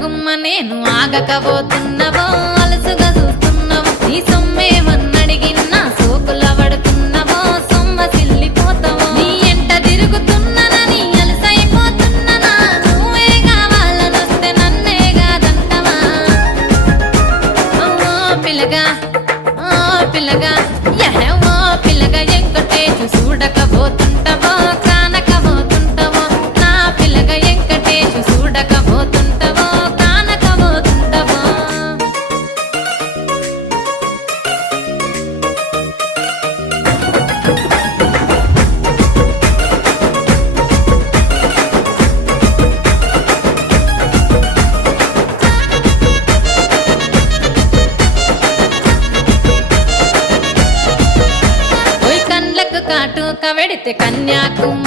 గుమ్మ నేను ఆగకపోతున్నవో అలసుగా చూస్తున్నవో నీ సొమ్మేమన్నడిగిన్నా సోకుల పడుతున్నవో సొమ్మ సిల్లిపోతావో నీ ఎంట తిరుగుతున్ననని అలసైపోతున్ననా నువ్వే కావాలనొస్తే నన్నే కాదంటవా ఓ పిల్లగా ఓ పిల్లగా యహో పిల్లగా ఎంకటేశు చూడకపోతుంటవో కానకపోతుంటవో నా పిల్లగా ఎంకటేశు చూడకపోతుంటవో కానకపోతుంటవో ఓయ్ కండ్లకు కాటుక వెడితే కన్యాకుమారి